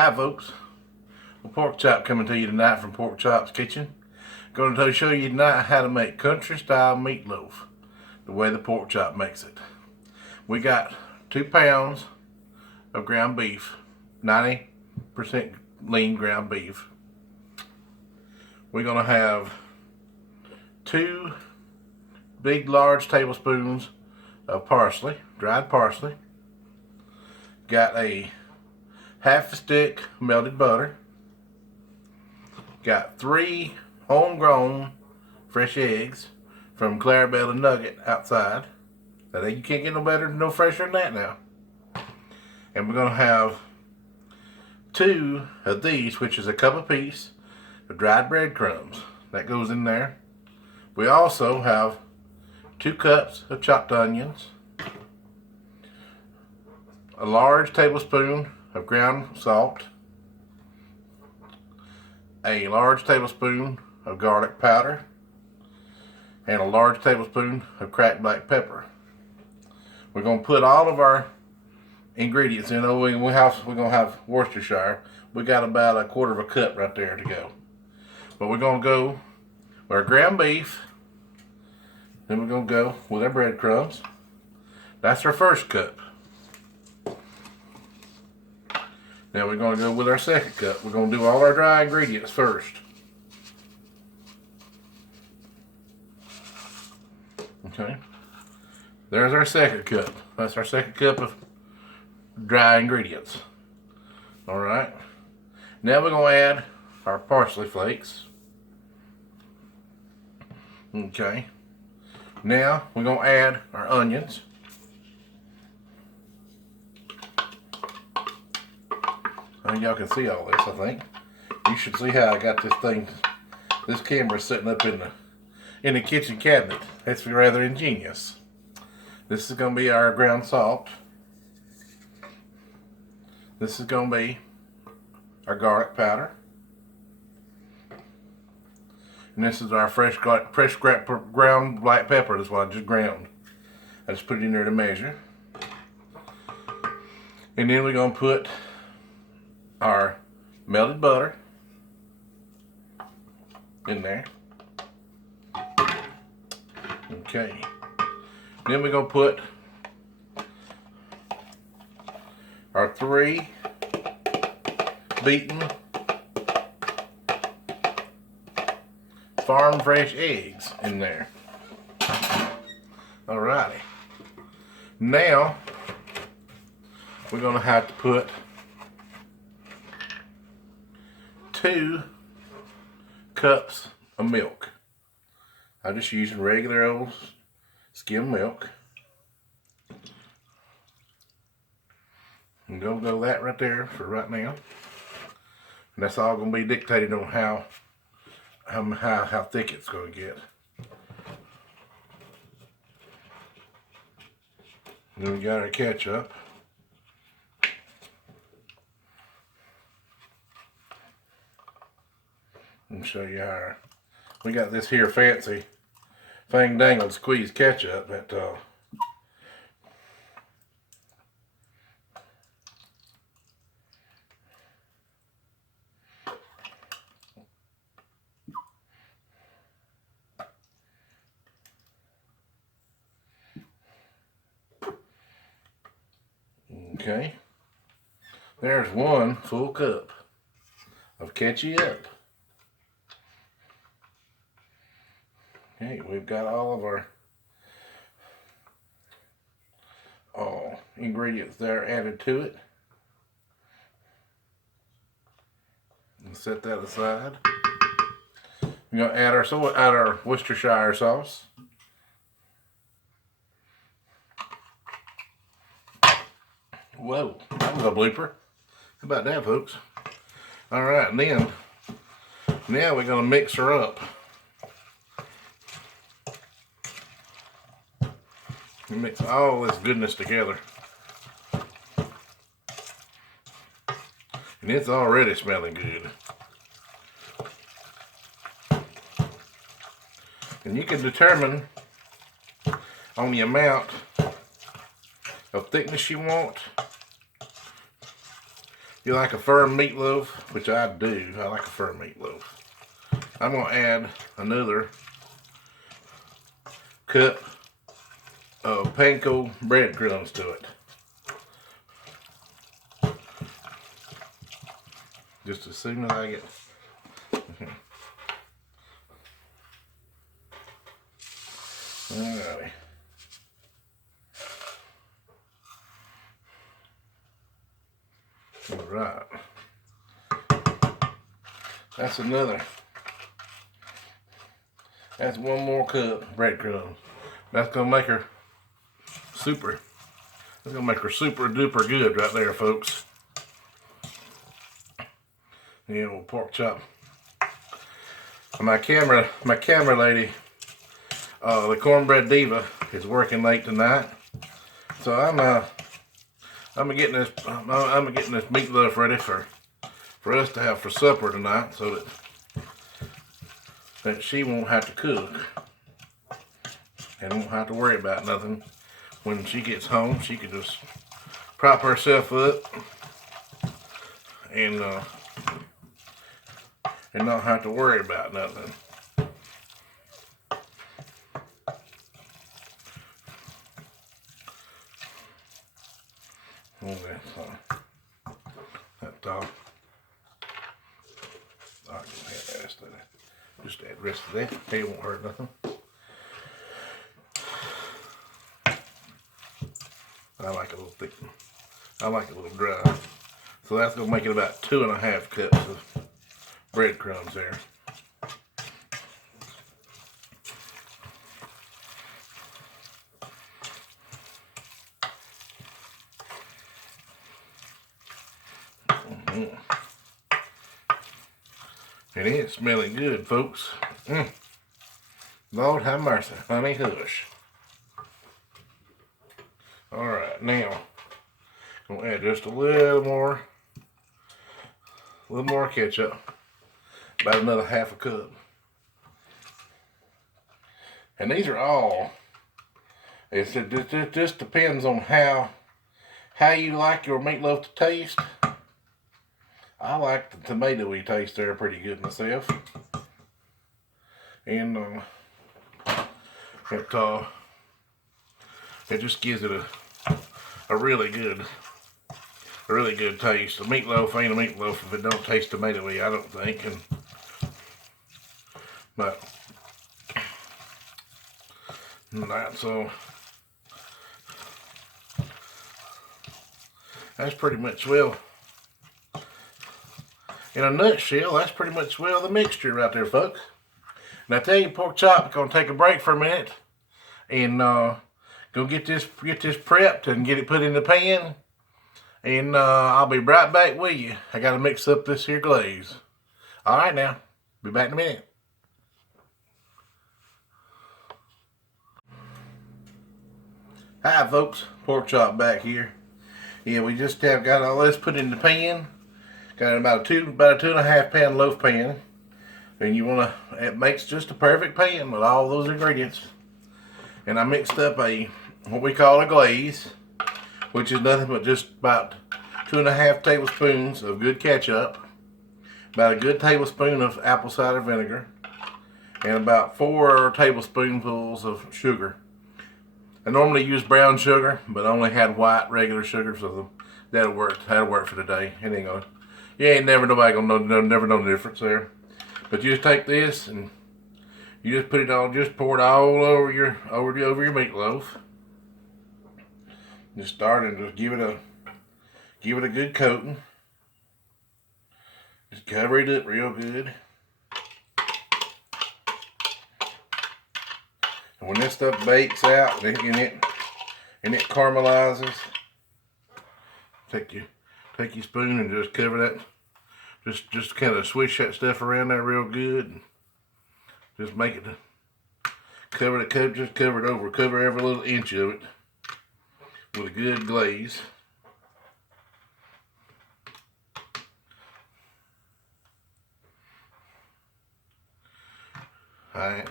Hi folks, Pork Chop coming to you tonight from Pork Chop's Kitchen. Going to show you tonight how to make country style meatloaf, the way the Pork Chop makes it. We got 2 pounds of ground beef, 90% lean ground beef. We're going to have 2 big large tablespoons of parsley, dried parsley. Got a half a stick melted butter. Got 3 homegrown fresh eggs from Clarabelle and Nugget outside. Now, you can't get no better, no fresher than that now. And we're gonna have 2 of these, which is a cup apiece of dried breadcrumbs. That goes in there. We also have 2 cups of chopped onions, a large tablespoon of ground salt, a large tablespoon of garlic powder, and a large tablespoon of cracked black pepper. We're going to put all of our ingredients in. We're going to have Worcestershire. We got about a quarter of a cup right there to go. But we're going to go with our ground beef. Then we're going to go with our breadcrumbs. That's our first cup. Now we're going to go with our second cup. We're going to do all our dry ingredients first. Okay. There's our second cup. That's our second cup of dry ingredients. Alright. Now we're going to add our parsley flakes. Okay. Now we're going to add our onions. I mean, y'all can see all this, I think. You should see how I got this camera sitting up in the kitchen cabinet. It's rather ingenious. This is going to be our ground salt. This is going to be our garlic powder. And this is our fresh ground black pepper. That's what I just ground. I just put it in there to measure. And then we're going to put our melted butter in there. Okay. Then we're going to put our 3 beaten farm fresh eggs in there. Alrighty. Now we're going to have to put 2 cups of milk. I'm just using regular old skim milk. I'm going to go that right there for right now. And that's all going to be dictated on how thick it's going to get. And then we got our ketchup. Let me show you how we got this here fancy fang dangled squeeze ketchup at okay. There's 1 full cup of ketchup. Okay, we've got all of our ingredients there added to it. And set that aside. We're going to add our Worcestershire sauce. Whoa, that was a blooper. How about that, folks? Alright, and then now we're going to mix her up. Mix all this goodness together. And it's already smelling good. And you can determine on the amount of thickness you want you like a firm meatloaf, which I do, I like a firm meatloaf. I'm gonna add another cup of panko breadcrumbs to it. Just as soon as I get alrighty. Alright. That's another. That's one more cup of breadcrumbs. That's gonna make her super. That's gonna make her super duper good right there, folks. Yeah, old pork chop. My camera lady, the cornbread diva, is working late tonight, so I'm getting this meatloaf ready for us to have for supper tonight, so that she won't have to cook and won't have to worry about nothing. When she gets home, she can just prop herself up and not have to worry about nothing. Okay, so that dog. I can add the rest of that. Just add the rest of that. It won't hurt nothing. I like it a little thick. I like it a little dry. So that's gonna make it about 2.5 cups of breadcrumbs there. And it's smelling good, folks. Lord have mercy, honey hush. Alright, now I'm gonna add just a little more ketchup. About another 1/2 cup. And these are all, it just depends on how you like your meatloaf to taste. I like the tomatoey taste there pretty good myself. And it just gives it a really good taste. The meatloaf ain't a meatloaf if it don't taste tomatoey, I don't think. But that's pretty much, well, in a nutshell, that's pretty much, well, the mixture right there, folks. And I tell you, pork chop, gonna take a break for a minute and go get this prepped and get it put in the pan. And I'll be right back with you. I gotta mix up this here glaze. All right, now, be back in a minute. Hi, folks, pork chop back here. Yeah, we just have got all this put in the pan. Got about a 2.5 pound loaf pan. And it makes just a perfect pan with all those ingredients. And I mixed up what we call a glaze, which is nothing but just about 2.5 tablespoons of good ketchup, about a good tablespoon of apple cider vinegar, and about 4 tablespoonfuls of sugar. I normally use brown sugar, but I only had white regular sugar, so that'll work for today. It ain't gonna, nobody gonna never know the difference there. But you just take this and you just pour it all over your meatloaf. Just start and just give it a good coating. Just cover it up real good. And when this stuff bakes out and it caramelizes, take your spoon and just cover that. Just kind of swish that stuff around there real good. Just make it cover it over, cover every little inch of it with a good glaze. Alright,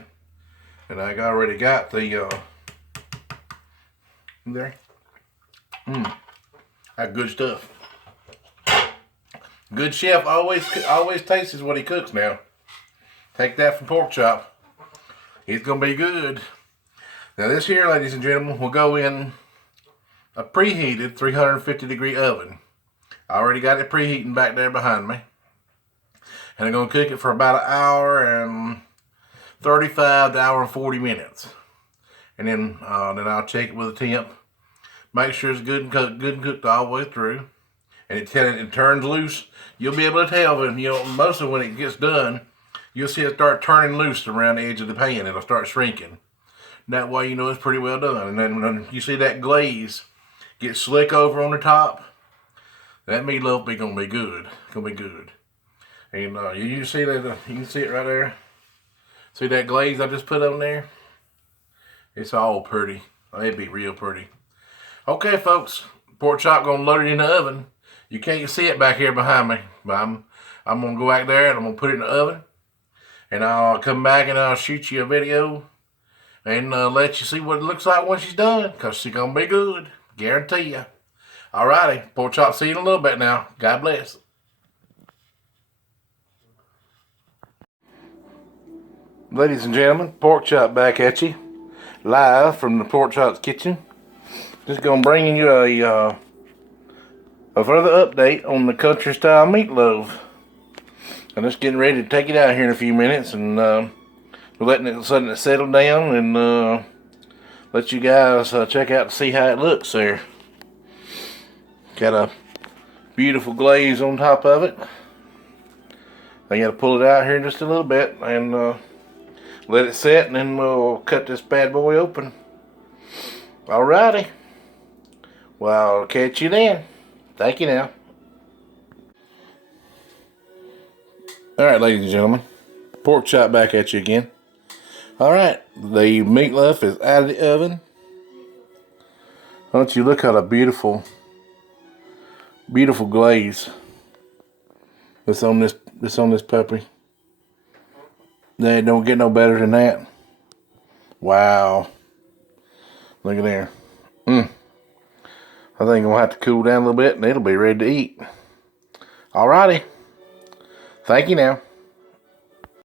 and I already got the there. That good stuff. Good chef always tastes what he cooks now. Take that from Pork Chop. It's gonna be good. Now this here, ladies and gentlemen, will go in a preheated 350-degree oven. I already got it preheating back there behind me. And I'm gonna cook it for about an hour and 35 to hour and 40 minutes. And then I'll check it with a temp. Make sure it's good and cooked all the way through. And it turns loose. You'll be able to tell, and mostly when it gets done, you'll see it start turning loose around the edge of the pan. It'll start shrinking. And that way you know it's pretty well done. And then when you see that glaze get slick over on the top, that meatloaf is gonna be good. It's gonna be good. And you see that? You can see it right there. See that glaze I just put on there? It's all pretty. It'd be real pretty. Okay, folks. Pork chop gonna load it in the oven. You can't see it back here behind me, but I'm gonna go back there and I'm gonna put it in the oven, and I'll come back and I'll shoot you a video and let you see what it looks like when she's done, cause she's gonna be good, guarantee you. Alrighty, pork chop. See you in a little bit now. God bless. Ladies and gentlemen, pork chop back at you, live from the Pork Chop's kitchen. Just gonna bring you a further update on the country style meatloaf. I'm just getting ready to take it out here in a few minutes and letting it settle down and let you guys check out to see how it looks there. Got a beautiful glaze on top of it. I gotta pull it out here in just a little bit and let it set, and then we'll cut this bad boy open. Alrighty. Well, I'll catch you then. Thank you now. Alright, ladies and gentlemen. Pork chop back at you again. Alright, the meatloaf is out of the oven. Don't you look at a beautiful glaze that's on this puppy. They don't get no better than that. Wow. Look at there. I think I'm gonna have to cool down a little bit and it'll be ready to eat. Alrighty. Thank you now.